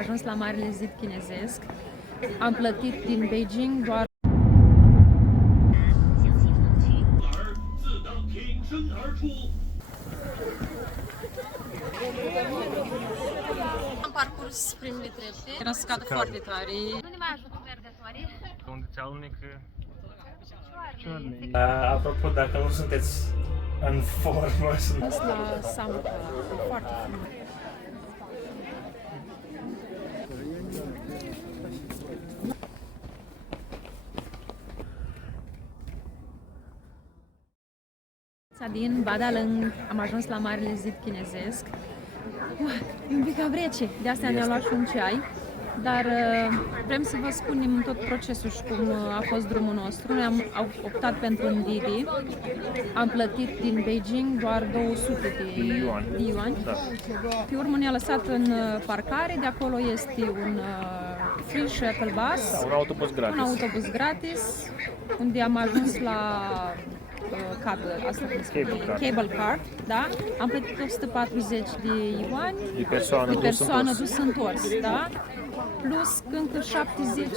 Ajuns la Marele Zid Chinezesc. Am plătit din Beijing doar am parcurs primele trepte. Era scadă foarte tare. Nu ne mai ajută mergătorii. Unde ți alunecă Cioarne. apropo, dacă nu sunteți în formă, Ajuns la Samut, foarte frumos. Din Badalâng am ajuns la Marele Zid Chinezesc. E un pic cam rece, de asta ne-am luat și un ceai. Dar vrem să vă spunem tot procesul și cum a fost drumul nostru. Noi am optat pentru un Didi. Am plătit din Beijing doar 200 de yuan. Da. Pe urmă ne-a lăsat în parcare, de acolo este un free shuttle bus, Un autobuz gratis. un autobuz gratis, unde am ajuns la cable car, da? Am plătit 140 de yuani De persoană, dus întors, da? Plus încă 70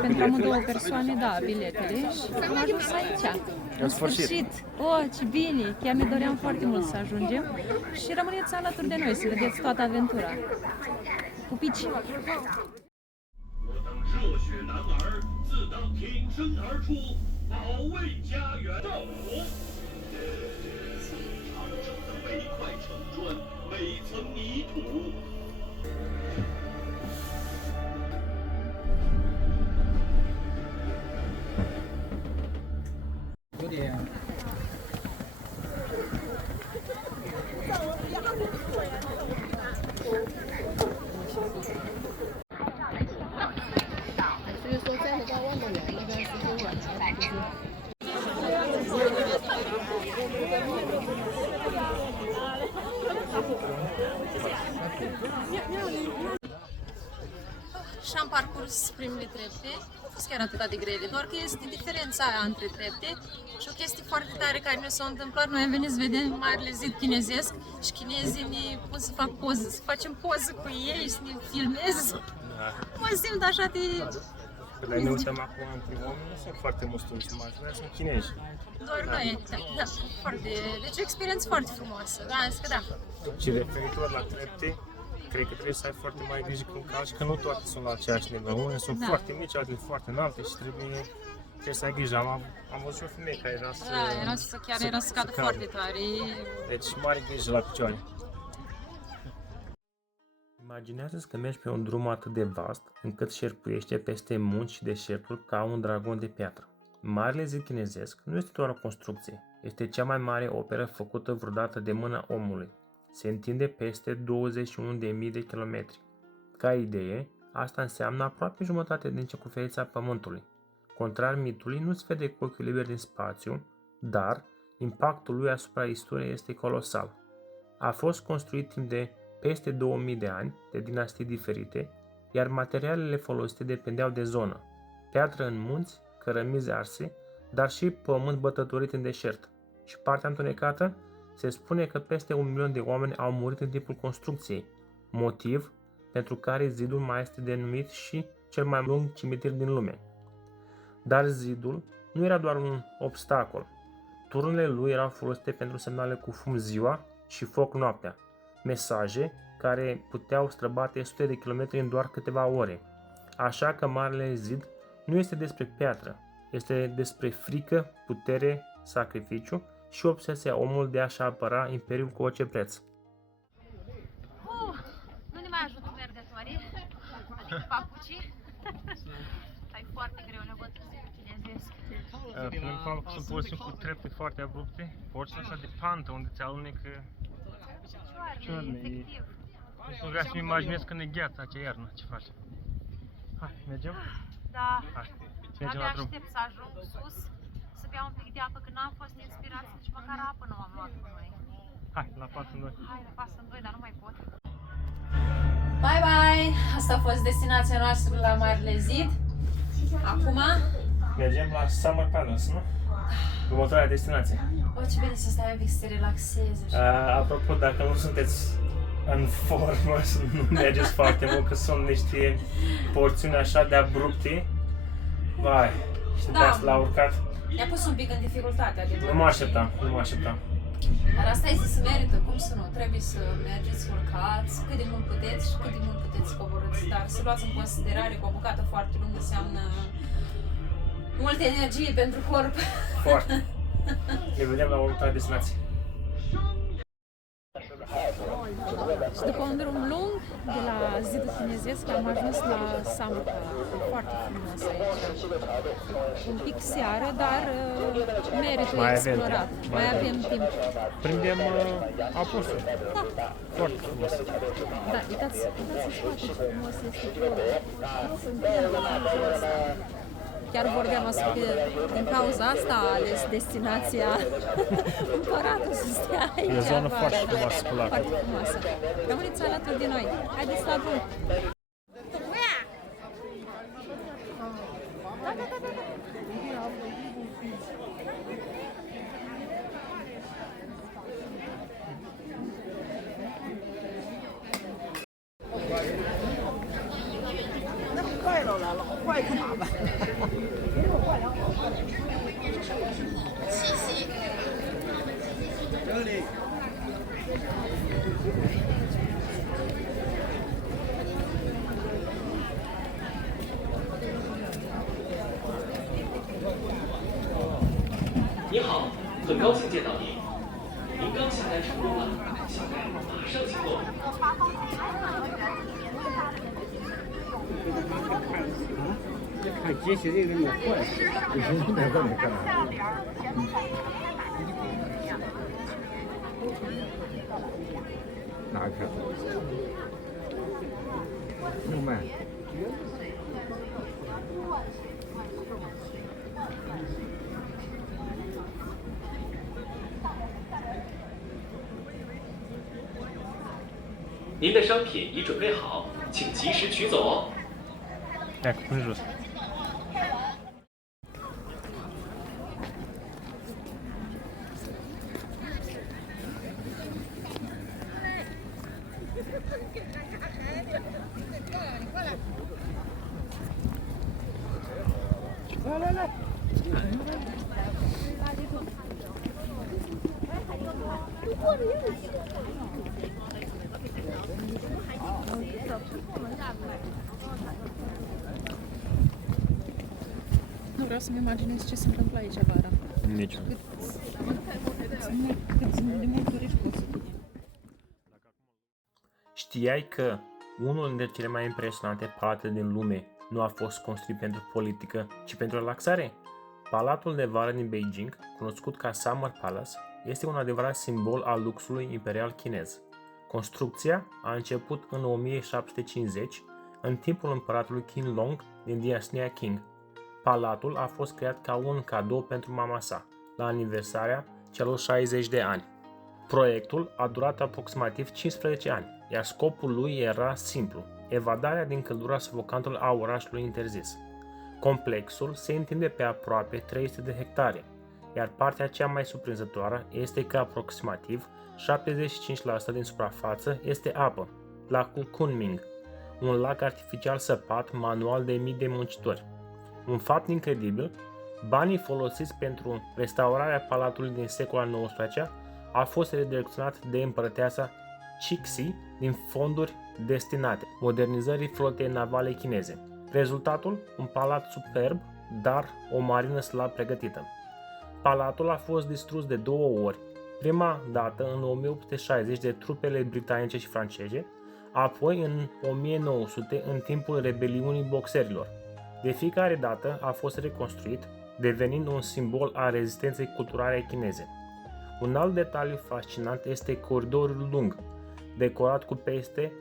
pentru amândouă persoane, da, biletele. Și am ajuns aici. În sfârșit! Oh, ce bine! Chiar ne doream foarte mult să ajungem și rămâneți alături de noi să vedeți toată aventura. Pupici! 我等热血男儿自当挺身而出，保卫家园。赵国，长城的每块城砖，每层泥土。 所以说，在那个万动园那边是跟晚上就是。 Și am parcurs primele trepte. Nu a fost chiar atât de grele, doar că este diferența aia între trepte și o chestie foarte tare care ne s-a întâmplat. Noi am venit să vedem Marele Zid Chinezesc și chinezii ne pun să fac poză, să facem poză cu ei, să ne filmez. Mă simt așa de... Când ne uităm acum între oameni, nu sunt foarte mulți turci, majoritatea sunt chinezi. Doar noi, da, foarte... Deci o experiență foarte frumoasă, da, zic că da. Și referitor la trepte, cred că trebuie să ai foarte mai grijă când calci, că nu toate sunt la aceeași nivel. Unele sunt foarte mici, altele foarte înalte și trebuie să ai grijă. Am văzut și o femeie care era să... Da, era să cadă foarte tare. Deci mare grijă la picioare. Imaginează-ți că mergi pe un drum atât de vast încât șerpuiește peste munți și deșerturi ca un dragon de piatră. Marele Zid Chinezesc nu este doar o construcție, este cea mai mare operă făcută vreodată de mâna omului. Se întinde peste 21.000 de kilometri. Ca idee, asta înseamnă aproape jumătate din circumferința Pământului. Contrar mitului, nu se vede cu ochiul liber din spațiu, dar impactul lui asupra istoriei este colosal. A fost construit timp de peste 2000 de ani de dinastii diferite, iar materialele folosite dependeau de zonă. Piatră în munți, cărămizi arse, dar și pământ bătătorit în deșert. Și partea întunecată? Se spune că peste 1 milion de oameni au murit în timpul construcției, motiv pentru care zidul mai este denumit și cel mai lung cimitir din lume. Dar zidul nu era doar un obstacol. Turnele lui erau folosite pentru semnale cu fum ziua și foc noaptea, mesaje care puteau străbate sute de kilometri în doar câteva ore. Așa că Marele Zid nu este despre piatră, este despre frică, putere, sacrificiu și obsesia omului de a-și apăra imperiul cu orice preț. Nu ne mai ajută mergătorii, adică papucii. E foarte greu, ne văd cu chinezesc. Pentru faptul că sunt poziții cu trepte foarte abrupte, porțile astea de pantă unde ți alunecă Cioarne, efectiv. nu vreau să-mi imaginez când e gheața acea iarnă, ce faci? Hai, mergem? Da, Hai, mergem abia la drum. aștept să ajung sus, să beau un pic de apă, că n-am fost inspirați, nici măcar apă nu am luat cu noi. Hai, la pas în 2. Hai, la pas în 2, dar nu mai pot. Bye bye! Asta a fost destinația noastră la Marele Zid. Acum, Mergem la Summer Palace, nu? Următoarea destinație. o, ce bine să stai un pic să te relaxezi. Apropo, dacă nu sunteți în formă, să nu mergeți foarte mult, că sunt niște porțiuni așa de abrupte. Vai, și de asta l-a urcat. Ne-a pus un pic în dificultate, adevărul. Nu mă așteptam, nu mă așteptam. Dar asta este să merită, cum să nu? Trebuie să mergeți, să urcați cât de mult puteți și cât de mult puteți coborâți. Dar să luați în considerare că o bucată foarte lungă înseamnă multă energie pentru corp. Foarte. Ne vedem la următoarea destinație. Și după un drum lung de la zidul chinezesc am ajuns la Samarkand. Foarte frumos aici. Un pic seară, dar merită Mai avem explorat. timp. Mai avem timp. Prindem apusul. Foarte frumos. Da, uitați în spate ce frumos este flora. Sunt chiar Chiar vorbeam asta că din cauza asta a ales destinația Împăratul să stea aici. E o zonă afară. foarte frumoasă cu lac. Foarte frumoasă. Rămâneți alături de noi. Haideți la drum.看解析这个那么快，你那个干啥？哪看？那么慢。 您的商品已准备好，请及时取走哦。 Ecco, pune jos. Nu vreau să-mi imaginez ce se întâmplă aici vara. Nici. Cât de mult dorești poți să fie. Știai că unul dintre cele mai impresionante palate din lume nu a fost construit pentru politică, ci pentru relaxare? Palatul de vară din Beijing, cunoscut ca Summer Palace, este un adevărat simbol al luxului imperial chinez. Construcția a început în 1750, în timpul împăratului Qianlong din dinastia Qing. Palatul a fost creat ca un cadou pentru mama sa, la aniversarea celor 60 de ani. Proiectul a durat aproximativ 15 ani, iar scopul lui era simplu, evadarea din căldura sufocantă a orașului interzis. Complexul se întinde pe aproape 300 de hectare, iar partea cea mai surprinzătoare este că aproximativ 75% din suprafață este apă, lacul Kunming, un lac artificial săpat manual de mii de muncitori. Un fapt incredibil, banii folosiți pentru restaurarea palatului din secolul al XIX a fost redirecționat de împărăteasa Cixi din fonduri destinate modernizării flotei navale chineze. Rezultatul? Un palat superb, dar o marină slab pregătită. Palatul a fost distrus de 2 ori, prima dată în 1860 de trupele britanice și franceze, apoi în 1900 în timpul rebeliunii boxerilor. De fiecare dată a fost reconstruit, devenind un simbol al rezistenței culturale chineze. Un alt detaliu fascinant este coridorul lung, decorat cu peste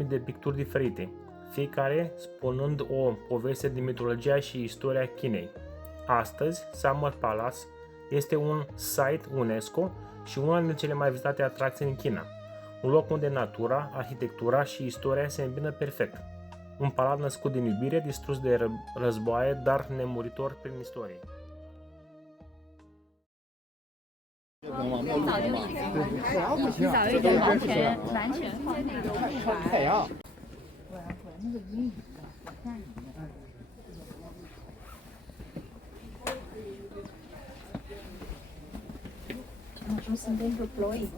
14.000 de picturi diferite, fiecare spunând o poveste din mitologia și istoria Chinei. Astăzi, Summer Palace este un site UNESCO și una dintre cele mai vizitate atracții în China, un loc unde natura, arhitectura și istoria se îmbină perfect. Un palat născut din iubire, distrus de războaie, dar nemuritor prin istorie. 早就已经，你早就已经完全放那个雾太阳。Am ajuns în Templu Ploii.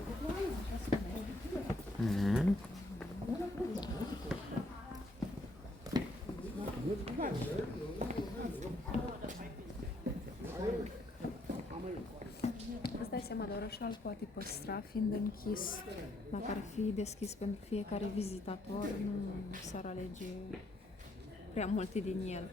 Mhm. Îți dai seama, dar orașul îl poate păstra fiind închis. Dacă ar fi deschis pentru fiecare vizitator, nu s-ar alege prea multe din el.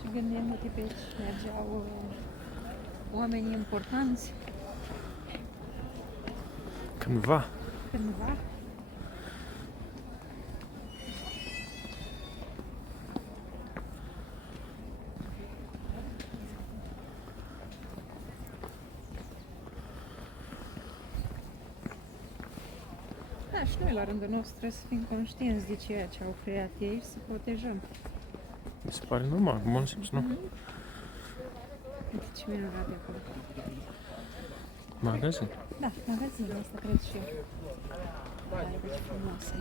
Și gândind-te pe aici mergeau oamenii importanți Cândva. cândva. Da, și noi la rândul nostru trebuie să fim conștienți de ceea ce au creat ei și să protejăm. Mi se pare normal, bun simț, nu? Uite ce minunat e acolo. Magazin. Da, magazinul ăsta cred și eu. Hai, ce frumos e.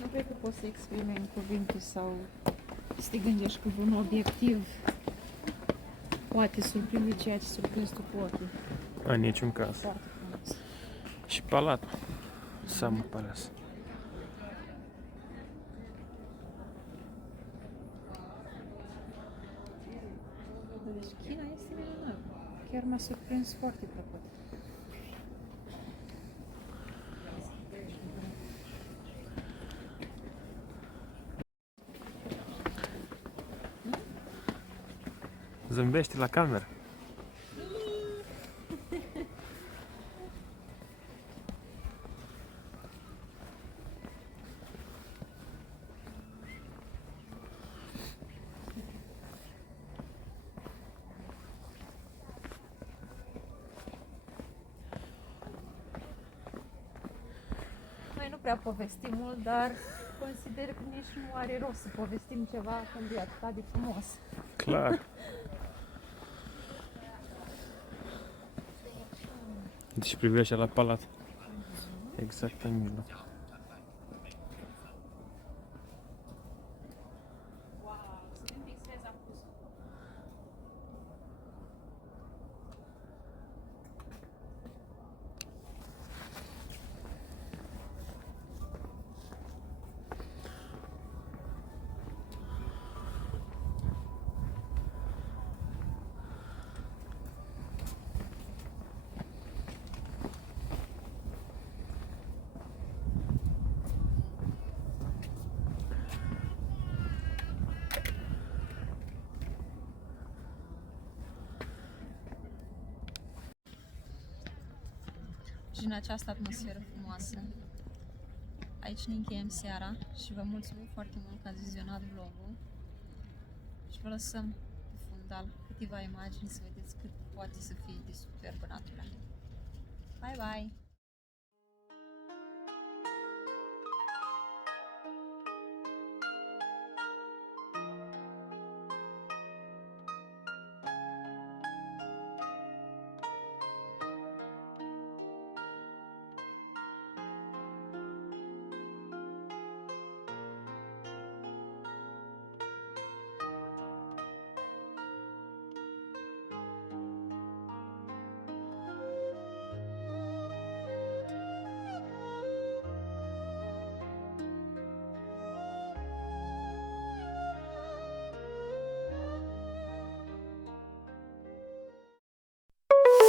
Nu cred că poți să exprime în cuvinte sau să te gândești că un obiectiv poate surprinde ceea ce surprinzi tu cu ochii. În niciun caz. Foarte frumos. Și palatul. Summer Palace. Deci China este minunat. Chiar m-a surprins foarte plăcut. Zâmbește la cameră. Noi nu prea povestim mult, dar consider că nici nu are rost să povestim ceva când e atât de frumos. Clar. Deci privește la palat. Exact în mijloc. Și în această atmosferă frumoasă, aici ne încheiem seara și vă mulțumim foarte mult că ați vizionat vlogul și vă lăsăm pe fundal câteva imagini să vedeți cât poate să fie de superbă natura. Bye, bye!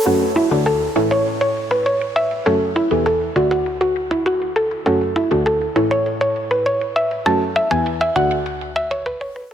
you